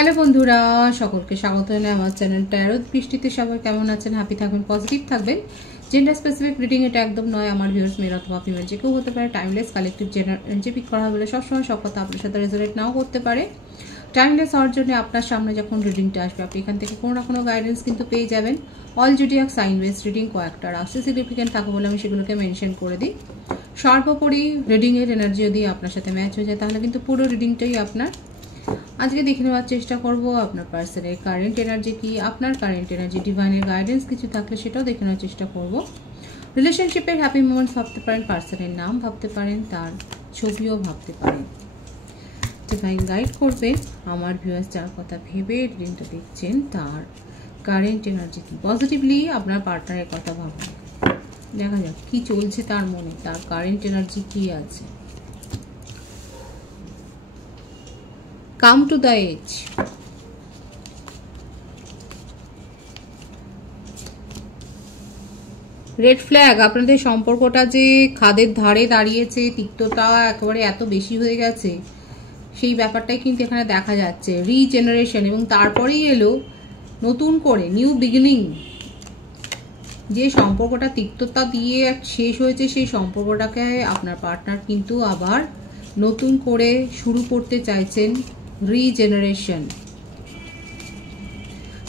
Hello বন্ধুরা, সকলকে স্বাগত জানাই আমার চ্যানেল ট্যারোট বৃষ্টিতে। সবাই কেমন আছেন? হ্যাপি থাকবেন, পজিটিভ থাকবেন। জেন্ডার স্পেসিফিক রিডিং এটা একদম নয়। আমার ভিউয়ার্স মেল অথবা ফিমেল যে কেউ হতে পারে। Timeless collective gender energy pick করা বলে সবসময় সব কথা আপনার সাথে রেজোনেট নাও করতে পারে। টাইমলেস হওয়ার জন্য আপনার সামনে যখন রিডিংটা আসবে আপনি এখান থেকে কোনো না কোনো গাইডেন্স কিন্তু পেয়ে যাবেন। All zodiac sign base reading কয়েকটা রাশি সিগনিফিকেন্ট থাকে বলে আমি সেগুলোকে মেনশন করে দিই। সর্বোপরি রিডিংয়ের এনার্জি যদি আপনার সাথে ম্যাচ হয়ে যায় তাহলে কিন্তু পুরো রিডিংটাই আপনার। আজকে দেখে নেওয়ার চেষ্টা করব আপনার পার্সনের কারেন্ট এনার্জি কি, আপনার কারেন্ট এনার্জি ডিভাইনের গাইডেন্স কিছু থাকলে সেটাও দেখে নেওয়ার চেষ্টা করব। রিলেশনশিপের হ্যাপি মোমেন্টস ভাবতে পারেন, পার্সনের নাম ভাবতে পারেন, তার ছবিও ভাবতে পারেন। ডিভাইন গাইড করবেন আমার ভিউয়ার্স যার কথা ভেবে রিডিংটা দেখছেন তার কারেন্ট এনার্জি কি। পজিটিভলি আপনার পার্টনারের কথা ভাবুন, দেখা যাক কি চলছে তার মনে, তার কারেন্ট এনার্জি কি আছে। Come to the edge. Red flag, আপনাদের সম্পর্কটা যে খাদের ধারে দাঁড়িয়েছে, তিক্ততা একেবারে এত বেশি হয়ে গেছে সেই ব্যাপারটাই কিন্তু এখানে দেখা যাচ্ছে। রিজেনারেশন এবং তারপরেই এলো নতুন করে নিউ বিগিনিং। যে সম্পর্কটা তিক্ততা দিয়ে শেষ হয়েছে সেই সম্পর্কটাকে আপনার পার্টনার কিন্তু আবার নতুন করে শুরু করতে চাইছেন। রিজেনারেশন।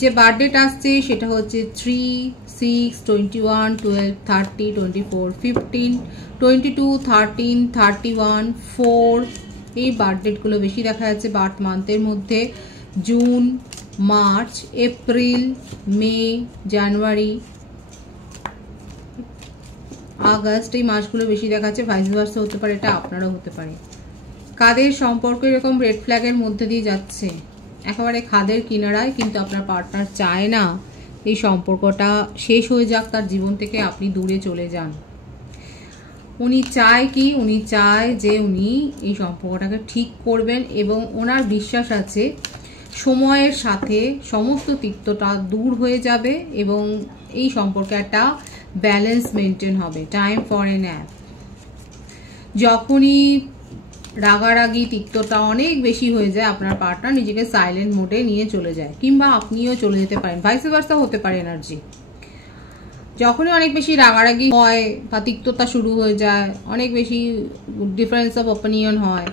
যে বার্থডেটা আসছে সেটা হচ্ছে 3, 6, 21, 12, 30, 24, 15, 22, 13, 31, 4 এই বার্থডেটগুলো বেশি দেখা যাচ্ছে বার্থ মান্থের মধ্যে। জুন, মার্চ, এপ্রিল, মে, জানুয়ারি, আগস্ট এই মাসগুলো বেশি দেখাচ্ছে। ভাইস ভার্সা হতে পারে, এটা আপনারও হতে পারে। কাদের সম্পর্ক এরকম রেড ফ্ল্যাগের মধ্যে দিয়ে যাচ্ছে একেবারে খাদের কিনারায়, কিন্তু আপনার পার্টনার চায় না এই সম্পর্কটা শেষ হয়ে যাক, তার জীবন থেকে আপনি দূরে চলে যান। উনি চায় কি, উনি চায় যে উনি এই সম্পর্কটাকে ঠিক করবেন এবং ওনার বিশ্বাস আছে সময়ের সাথে সমস্ত তিক্ততা দূর হয়ে যাবে এবং এই সম্পর্কে একটা ব্যালেন্স মেনটেন হবে। Time for a nap. যখনই রাগারাগি তিক্ততা অনেক বেশি হয়ে যায় আপনার পার্টনার নিজেকে সাইলেন্ট মোডে নিয়ে চলে যায়, কিংবা আপনিও চলে যেতে পারেন, ভাইস ভার্সা হতে পারে এনার্জি। যখনই অনেক বেশি রাগারাগি হয় বা তিক্ততা শুরু হয়ে যায়, অনেক বেশি ডিফারেন্স অফ ওপিনিয়ন হয়,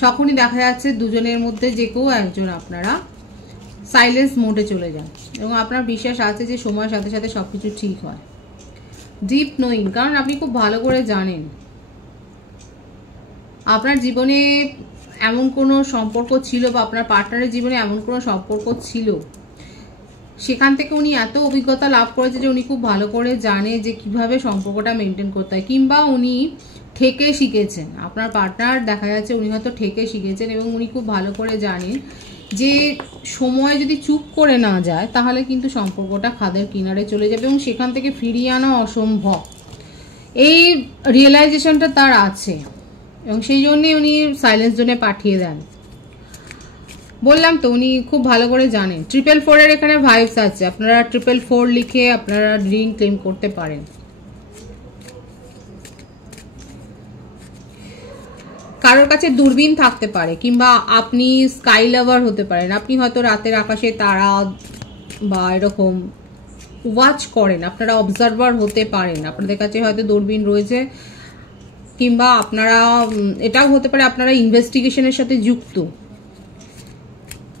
তখনই দেখা যাচ্ছে দুজনের মধ্যে যে কেউ একজন আপনারা সাইলেন্স মোডে চলে যান এবং আপনার বিশ্বাস আছে যে সময়ের সাথে সাথে সবকিছু ঠিক হয়। ডিপ নোয়িং, কারণ আপনি খুব ভালো করে জানেন আপনার জীবনে এমন কোনো সম্পর্ক ছিল বা আপনার পার্টনারের জীবনে এমন কোনো সম্পর্ক ছিল সেখান থেকে উনি এত অভিজ্ঞতা লাভ করেছে যে উনি খুব ভালো করে জানে যে কিভাবে সম্পর্কটা মেনটেন করতে হয়, কিংবা উনি ঠেকে শিখেছেন। আপনার পার্টনার দেখা যাচ্ছে উনি হয়তো ঠেকে শিখেছেন এবং উনি খুব ভালো করে জানেন যে সময় যদি চুপ করে না যায় তাহলে কিন্তু সম্পর্কটা খাদের কিনারে চলে যাবে এবং সেখান থেকে ফিরিয়ে আনা অসম্ভব। এই রিয়েলাইজেশনটা তার আছে এবং সেই জন্যই উনি সাইলেন্স জোনে পাঠিয়ে দেন। বললাম তো উনি খুব ভালো করে জানেন। 444 এখানে ভাইবস আছে, আপনারা 444 লিখে আপনারা রিডিং ক্লেম করতে পারেন। কারোর কাছে দূরবীন থাকতে পারে, কিংবা আপনি স্কাই লাভার হতে পারেন। আপনি হয়তো রাতের আকাশে তারা বা এরকম ওয়াচ করেন, আপনারা অবজারভার হতে পারেন, আপনাদের কাছে হয়তো দূরবীন রয়েছে, কিংবা আপনারা এটাও হতে পারে আপনারা ইনভেস্টিগেশনের সাথে যুক্ত,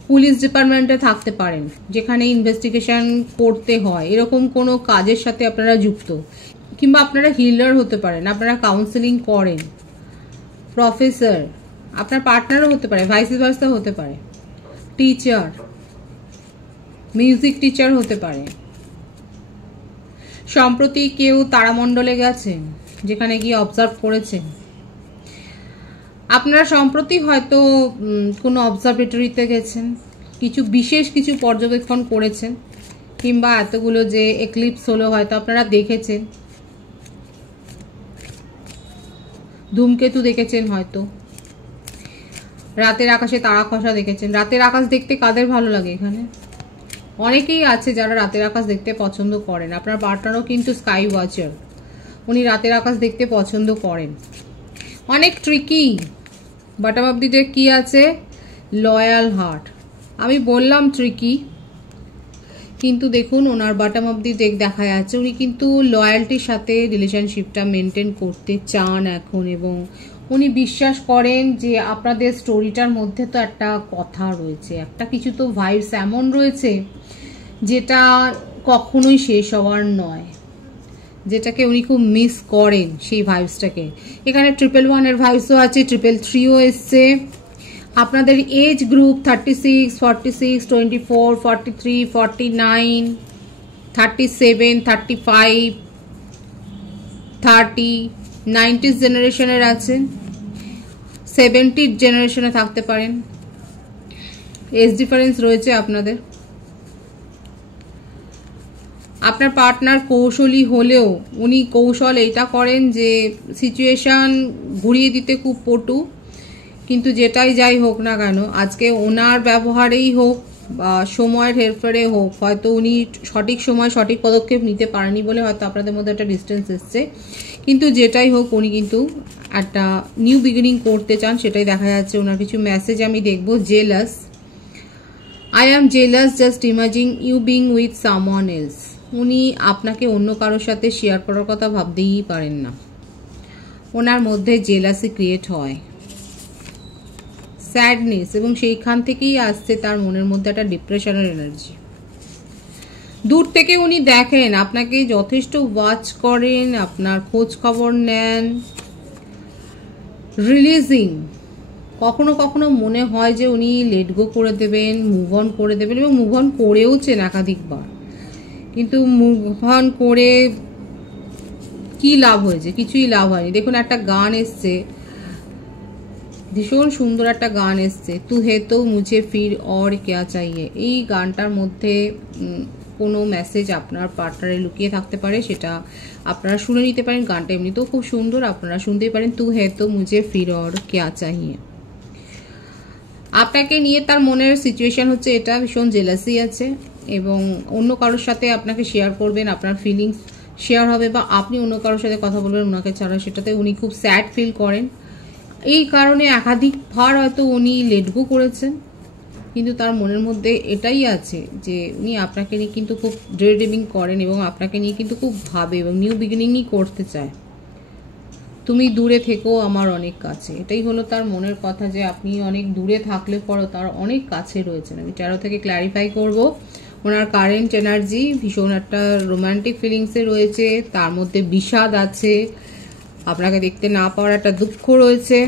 পুলিশ ডিপার্টমেন্টে থাকতে পারেন যেখানে ইনভেস্টিগেশন করতে হয়, এরকম কোনো কাজের সাথে আপনারা যুক্ত, কিংবা আপনারা হিলার হতে পারেন, আপনারা কাউন্সেলিং করেন, প্রফেসর, আপনার পার্টনারও হতে পারে, ভাইস ভার্সা হতে পারে, টিচার, মিউজিক টিচার হতে পারে। সম্প্রতি কেউ তারামণ্ডলে গেছেন যেখানে গিয়ে অবজার্ভ করেছেন। আপনারা সম্প্রতি হয়তো কোনো অবজারভেটরিতে গেছেন, কিছু বিশেষ কিছু পর্যবেক্ষণ করেছেন, কিংবা এতগুলো যে এক্লিপস হলো হয়তো আপনারা দেখেছেন, ধূমকেতু দেখেছেন, হয়তো রাতের আকাশে তারা খসা দেখেছেন। রাতের আকাশ দেখতে কাদের ভালো লাগে? এখানে অনেকেই আছে যারা রাতের আকাশ দেখতে পছন্দ করেন। আপনার পার্টনারও কিন্তু স্কাই ওয়াচার, উনি রাতের আকাশ দেখতে পছন্দ করেন। অনেক tricky, bottom of the day কি আছে? Loyal heart. আমি বললাম ট্রিকি, কিন্তু দেখুন ওনার বটম অব দি ডেক দেখা যাচ্ছে উনি কিন্তু লয়্যালটির সাথে রিলেশনশিপটা মেনটেন করতে চান এখন, এবং উনি বিশ্বাস করেন যে আপনাদের স্টোরিটার মধ্যে তো একটা কথা রয়েছে, একটা কিছু তো ভাইবস এমন রয়েছে যেটা কখনোই শেষ হওয়ার নয়, যেটাকে উনি খুব মিস করেন সেই ভাইবসটাকে। এখানে 111 ভাইবসও আছে, 333ও এসছে। আপনাদের এজ গ্রুপ 36, 46, 24, 43, 49, 37, 35, 30, 90s জেনারেশনের আছেন, 70s জেনারেশনে থাকতে পারেন। এজ ডিফারেন্স রয়েছে আপনাদের। আপনার পার্টনার কৌশলী হলেও উনি কৌশল এইটা করেন যে সিচুয়েশন ঘুরিয়ে দিতে খুব পটু, কিন্তু যেটাই যাই হোক না কেন আজকে ওনার ব্যবহারেই হোক বা সময়ের হেরফেরে হোক, হয়তো উনি সঠিক সময় সঠিক পদক্ষেপ নিতে পারেনি বলে হয়তো আপনাদের মধ্যে একটা ডিস্টেন্স এসছে, কিন্তু যেটাই হোক উনি কিন্তু একটা নিউ বিগিনিং করতে চান, সেটাই দেখা যাচ্ছে। ওনার কিছু মেসেজ আমি দেখবো। Jealous, I am jealous just imagining you being with someone else. উনি আপনাকে অন্য কারোর সাথে শেয়ার করার কথা ভাবতেই পারেন না, ওনার মধ্যে জেলাসি ক্রিয়েট হয়, স্যাডনেস, এবং সেইখান থেকেই আসছে তার মনের মধ্যে একটা ডিপ্রেশনের এনার্জি। দূর থেকে উনি দেখেন আপনাকে, যথেষ্ট ওয়াচ করেন, আপনার খোঁজ খবর নেন, রিলিজিং। কখনো কখনো মনে হয় যে উনি লেট গো করে দেবেন, মুভ অন করে দেবেন, এবং মুভ অন করেওছেন একাধিকবার, কিন্তু মুভ অন করে কি লাভ হয়েছে? কিছুই লাভ হয়নি। দেখুন একটা গান এসছে, ভীষণ সুন্দর একটা গান এসছে, তু হে তো মুঝে ফির অর ক্যা চাইয়ে। এই গানটার মধ্যে কোনো মেসেজ আপনার পার্টনারে লুকিয়ে থাকতে পারে, সেটা আপনারা শুনে নিতে পারেন। গানটা এমনিতেও খুব সুন্দর, আপনারা শুনতেই পারেন। তু হে তো মুঝে ফির অর ক্যা চাইয়ে। আপনাকে নিয়ে তার মনের সিচুয়েশন হচ্ছে এটা, ভীষণ জেলাসি আছে, এবং অন্য কারোর সাথে আপনাকে শেয়ার করবেন, আপনার ফিলিংস শেয়ার হবে, বা আপনি অন্য কারোর সাথে কথা বলবেন ওনাকে ছাড়া, সেটাতে উনি খুব স্যাড ফিল করেন। এই কারণে একাধিকবার হয়তো উনি লেট গো করেছেন, কিন্তু তার মনের মধ্যে এটাই আছে যে উনি আপনাকে নিয়ে কিন্তু খুব ড্রিমিং করেন, এবং আপনাকে নিয়ে কিন্তু খুব ভাবে, এবং নিউ বিগিনিংই করতে চায়। তুমি দূরে থেকো আমার অনেক কাছে, এটাই হলো তার মনের কথা, যে আপনি অনেক দূরে থাকলে পরও তার অনেক কাছে রয়েছেন। আমি 13 থেকে ক্ল্যারিফাই করব। ওনার কারেন্ট এনার্জি ভীষণ একটা রোমান্টিক ফিলিংসে রয়েছে, তার মধ্যে বিষাদ আছে, আপনাকে দেখতে না পাওয়ার একটা দুঃখ রয়েছে,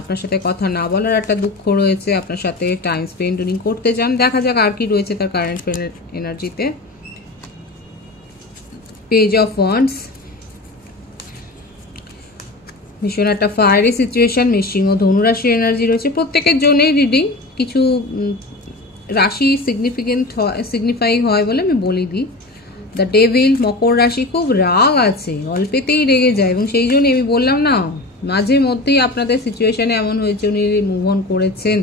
আপনার সাথে কথা না বলার একটা দুঃখ রয়েছে, আপনার সাথে টাইম স্পেন্ড উনি করতে চান। দেখা যাক আর কি রয়েছে তার কারেন্ট এনার্জিতে। পেজ অফ ওয়ান্ডস, ভীষণ একটা ফায়ারি সিচুয়েশন। মেষিং ও ধনুরাশির এনার্জি রয়েছে। প্রত্যেকের জন্যই রিডিং কিছু রাশি সিগনিফাই হয় বলে আমি বলে দিই। দ্য ডেভিল, মকর রাশি, খুব রাগ আছে, অল্পেতেই রেগে যায়, এবং সেই জন্য আমি বললাম না, মাঝে মধ্যেই আপনাদের সিচুয়েশনে এমন হয়েছে উনি মুভ অন করেছেন,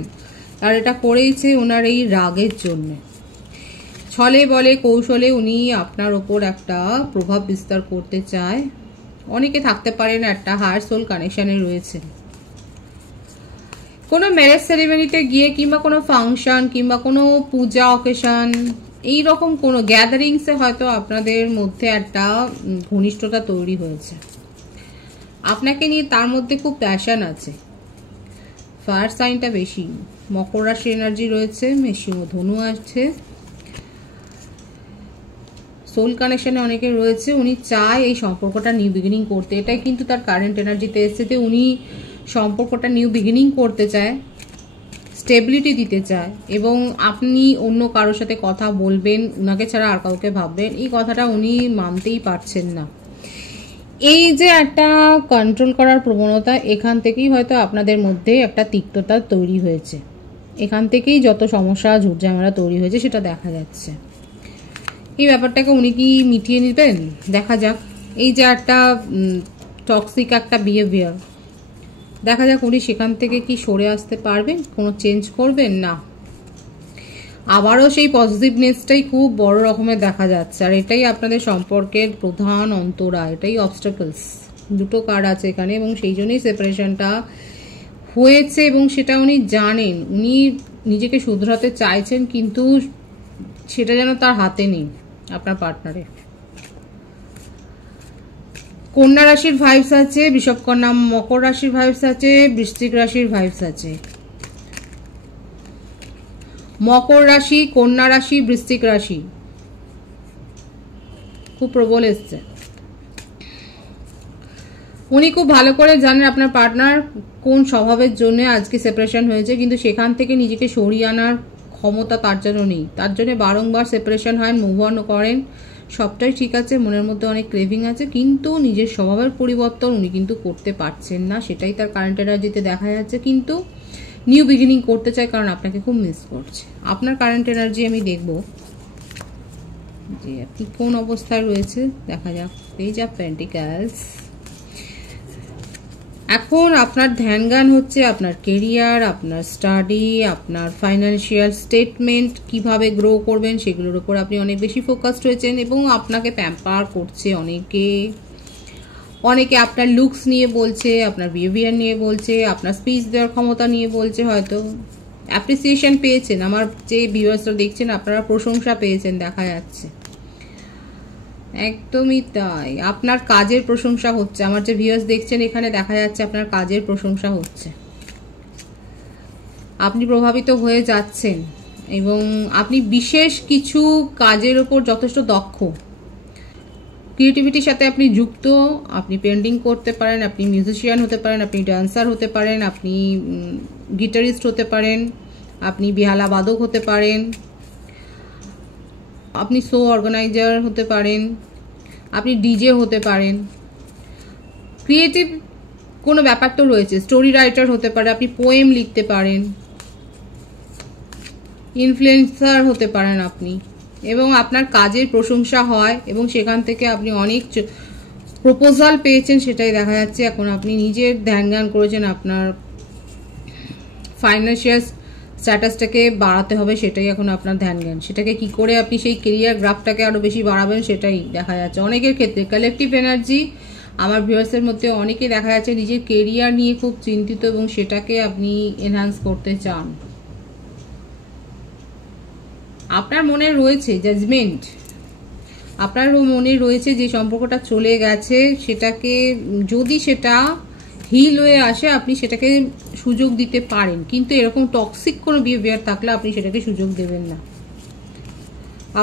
আর এটা করেইছে ওনার এই রাগের জন্য। ছলে বলে কৌশলে উনি আপনার ওপর একটা প্রভাব বিস্তার করতে চায়। অনেকে থাকতে পারেন একটা হায়ার সোল কানেকশনে রয়েছে, কোনো ম্যারেজ সেরিমনিতে গিয়ে, কিংবা কোনো ফাংশন, কিংবা কোনো পূজা অকেশন, এইরকম কোনো গ্যাদারিংসে হয়তো আপনাদের মধ্যে একটা ঘনিষ্ঠতা তৈরি হয়েছে। আপনাকে নিয়ে তার মধ্যে খুব প্যাশন আছে। ফায়ার সাইনটা বেশি, মকর রাশি এনার্জি রয়েছে, মেষিং ও ধনু আছে, সোল কানেকশনে অনেকে রয়েছে। উনি চায় এই সম্পর্কটা নিউ বিগিনিং করতে, এটাই কিন্তু তার কারেন্ট এনার্জিতে এসছে, যে উনি সম্পর্কটা নিউ বিগিনিং করতে চায়, স্টেবিলিটি দিতে চায়, এবং আপনি অন্য কারোর সাথে কথা বলবেন, উনাকে ছাড়া আর কাউকে ভাববেন, এই কথাটা উনি মানতেই পারছেন না। এই যে একটা কন্ট্রোল করার প্রবণতা, এখান থেকেই হয়তো আপনাদের মধ্যে একটা তিক্ততা তৈরি হয়েছে, এখান থেকেই যত সমস্যা ঝুটঝামেলা তৈরি হয়েছে সেটা দেখা যাচ্ছে। এই ব্যাপারটাকে উনি কি মিটিয়ে নেবেন? দেখা যাক। এই যে একটা টক্সিক একটা বিহেভিয়ার, দেখা যাক উনি সেখান থেকে কি সরে আসতে পারবেন, কোনো চেঞ্জ করবেন না, আবারও সেই পজিটিভনেসটাই খুব বড় রকমের দেখা যাচ্ছে। আর এটাই আপনাদের সম্পর্কের প্রধান অন্তরা, এটাই অবস্টাকলস, দুটো কার্ড আছে এখানে, এবং সেই জন্যই সেপারেশনটা হয়েছে, এবং সেটা উনি জানেন। উনি নিজেকে শুধরাতে চাইছেন, কিন্তু সেটা যেন তার হাতে নেই আপনার পার্টনারের। কন্যা রাশির ভাইবস আছে, বৃষভ কন্যা মকর রাশির ভাইবস আছে, বৃশ্চিক রাশির ভাইবস আছে। মকর রাশি, কন্যা রাশি, বৃশ্চিক রাশি খুব প্রবল এসছে। উনি খুব ভালো করে জানেন আপনার পার্টনার কোন স্বভাবের জন্য আজকে সেপারেশন হয়েছে, কিন্তু সেখান থেকে নিজেকে সরিয়ে আনার ক্ষমতা তার জন্য নেই। তার জন্য বারংবার সেপারেশন হয়, মুভ অন করেন, সবটাই ঠিক আছে, মনের মধ্যে অনেক ক্রেভিং আছে, কিন্তু নিজের স্বভাবের পরিবর্তন উনি কিন্তু করতে পারছেন না। সেটাই তার কারেন্ট এনার্জিতে দেখা যাচ্ছে। কিন্তু নিউ বিগিনিং করতে চায়, কারণ আপনাকে খুব মিস করছে। আপনার কারেন্ট এনার্জি আমি দেখব যে আপনি কোন অবস্থায় রয়েছে, দেখা যাক। Page of pentacles. এখন আপনার ধ্যান জ্ঞান হচ্ছে আপনার কেরিয়ার, আপনার স্টাডি, আপনার ফাইন্যান্সিয়াল স্টেটমেন্ট, কিভাবে গ্রো করবেন সেগুলোর উপর আপনি অনেক বেশি ফোকাসড হয়েছেন, এবং আপনাকে প্যাম্পার করছে অনেকে আপনার লুকস নিয়ে বলছে, আপনার বিহেভিয়ার নিয়ে বলছে, আপনার স্পিচ দেওয়ার ক্ষমতা নিয়ে বলছে, হয়তো অ্যাপ্রিসিয়েশন পেয়েছেন। আমার যে ভিউয়ার্সরা দেখছেন আপনারা প্রশংসা পেয়েছেন দেখা যাচ্ছে। একদমই তাই, আপনার কাজের প্রশংসা হচ্ছে। আমার যে ভিউয়ার্স দেখছেন এখানে দেখা যাচ্ছে আপনার কাজের প্রশংসা হচ্ছে, আপনি প্রভাবিত হয়ে যাচ্ছেন, এবং আপনি বিশেষ কিছু কাজের ওপর যথেষ্ট দক্ষ। ক্রিয়েটিভিটির সাথে আপনি যুক্ত, আপনি পেন্টিং করতে পারেন, আপনি মিউজিশিয়ান হতে পারেন, আপনি ডান্সার হতে পারেন, আপনি গিটারিস্ট হতে পারেন, আপনি বেহালা বাদক হতে পারেন, আপনি শো অর্গানাইজার হতে পারেন, আপনি ডিজে হতে পারেন। ক্রিয়েটিভ কোনো ব্যাপার তো রয়েছে, স্টোরি রাইটার হতে পারে, আপনি পোয়েম লিখতে পারেন, ইনফ্লুয়েন্সার হতে পারেন আপনি, এবং আপনার কাজের প্রশংসা হয়, এবং সেখান থেকে আপনি অনেক প্রপোজাল পেয়েছেন, সেটাই দেখা যাচ্ছে। এখন আপনি নিজের ধ্যান জ্ঞান করেছেন, আপনার ফাইন্যান্সিয়াল স্ট্যাটাসটাকে বাড়াতে হবে, সেটাই এখন আপনার ধ্যান জ্ঞান। সেটাকে কি করে আপনি সেই কেরিয়ার গ্রাফটাকে আরো বেশি বাড়াবেন সেটাই দেখা যাচ্ছে। অনেকের ক্ষেত্রে কালেকটিভ এনার্জি, আমার ভিউয়ার্সের মধ্যে অনেকে দেখা যাচ্ছে নিজের কেরিয়ার নিয়ে খুব চিন্তিত, এবং সেটাকে আপনি এনহ্যান্স করতে চান। আপনার মনে রয়েছে জাজমেন্ট, আপনার মনে রয়েছে যে সম্পর্কটা চলে গেছে, সেটাকে যদি সেটা হিল হয়ে আসে আপনি সেটাকে সুযোগ দিতে পারেন, কিন্তু এরকম টক্সিক কোনো বিহেভিয়ার থাকলে আপনি সেটাকে সুযোগ দেবেন না।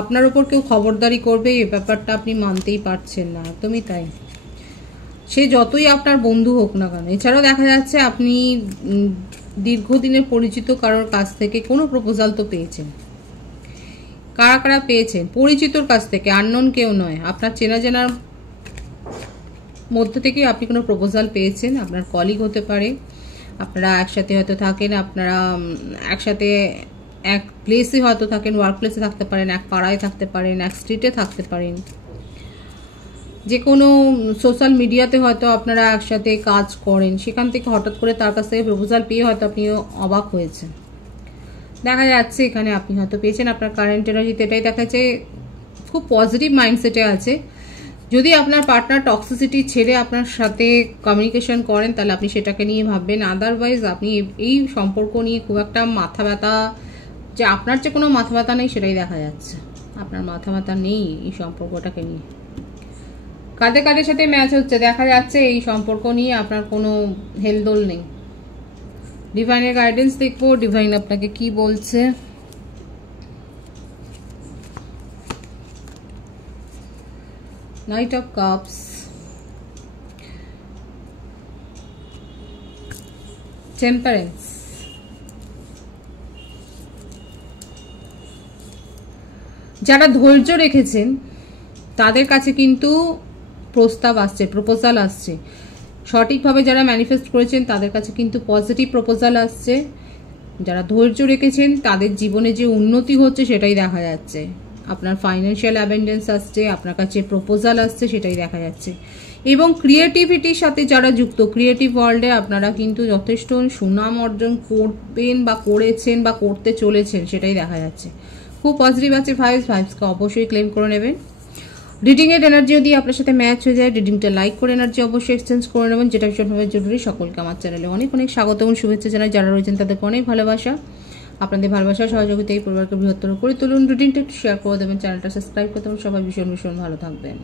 আপনার উপর কেউ খবরদারি করবে এই ব্যাপারটা আপনি মানতেই পারছেন না, একদমই তাই। সে যতই আপনার বন্ধু হোক না কেন। এছাড়াও দেখা যাচ্ছে আপনি দীর্ঘদিনের পরিচিত কারোর কাছ থেকে কোনো প্রপোজাল তো পেয়েছেন। কারা কারা পেয়েছেন? পরিচিতর কাছ থেকে, আননোন কেউ নয়, আপনার চেনা জানার মধ্যে থেকে আপনি কোনো প্রপোজাল পেয়েছেন। আপনার কলিগ হতে পারে, আপনারা একসাথে হয়তো থাকেন, আপনারা একসাথে এক প্লেসে হয়তো থাকেন, ওয়ার্ক প্লেসে থাকতে পারেন, এক পাড়ায় থাকতে পারেন, এক স্ট্রিটে থাকতে পারেন, যে কোনো সোশ্যাল মিডিয়াতে হয়তো আপনারা একসাথে কাজ করেন, সেখান থেকে হঠাৎ করে তার কাছ থেকে প্রপোজাল পেয়ে হয়তো আপনি অবাক হয়েছেন। দেখা যাচ্ছে এখানে আপনি হয়তো পেয়েছেন। আপনার কারেন্ট এনার্জিতে এটাই দেখা যাচ্ছে, খুব পজিটিভ মাইন্ডসেটে আছে। যদি আপনার পার্টনার টক্সিসিটি ছেড়ে আপনার সাথে কমিউনিকেশন করেন তাহলে আপনি সেটাকে নিয়ে ভাববেন, আদারওয়াইজ আপনি এই সম্পর্ক নিয়ে খুব একটা মাথা ব্যথা, যে আপনার যে কোনো মাথা ব্যথা নেই সেটাই দেখা যাচ্ছে। আপনার মাথা ব্যথা নেই এই সম্পর্কটাকে নিয়ে। কাদের কাদের সাথে ম্যাচ হচ্ছে দেখা যাচ্ছে, এই সম্পর্ক নিয়ে আপনার কোনো হেলদোল নেই। ডিভাইনের গাইডেন্স দেখবো, ডিভাইন আপনাকে কি বলছে। নাইট অফ কাপস, টেম্পারেন্স, যারা ধৈর্য রেখেছেন তাদের কাছে কিন্তু প্রস্তাব আসছে, প্রপোজাল আসছে। সঠিকভাবে যারা ম্যানিফেস্ট করেছেন তাদের কাছে কিন্তু পজিটিভ প্রপোজাল আসছে। যারা ধৈর্য রেখেছেন তাদের জীবনে যে উন্নতি হচ্ছে সেটাই দেখা যাচ্ছে। আপনার ফাইন্যান্সিয়াল অ্যাবেন্ডেন্স আসছে, আপনার কাছে প্রপোজাল আসছে, সেটাই দেখা যাচ্ছে। এবং ক্রিয়েটিভিটির সাথে যারা যুক্ত, ক্রিয়েটিভ ওয়ার্ল্ডে আপনারা কিন্তু যথেষ্ট সুনাম অর্জন করবেন বা করেছেন বা করতে চলেছেন, সেটাই দেখা যাচ্ছে। খুব পজিটিভ আছে ভাইবসকে অবশ্যই ক্লেম করে নেবেন। রিডিং এর এনার্জি যদি আপনার সাথে ম্যাচ হয়ে যায়, রিডিংটা লাইক করে এনার্জি অবশ্যই এক্সচেঞ্জ করে নেবেন, যেটা ভীষণভাবে জরুরি। সকলকে আমার চ্যানেলে অনেক অনেক স্বাগত এবং শুভেচ্ছা জানাই। যারা রয়েছেন তাদেরকে অনেক ভালোবাসা। আপনাদের ভালোবাসা সহযোগিতা এই পরিবারকে বৃহত্তর করে তুলুন। রিডিংটা একটু শেয়ার করে দেবেন, চ্যানেলটা সাবস্ক্রাইব করে দেবেন। সবাই ভীষণ ভীষণ ভালো থাকবেন।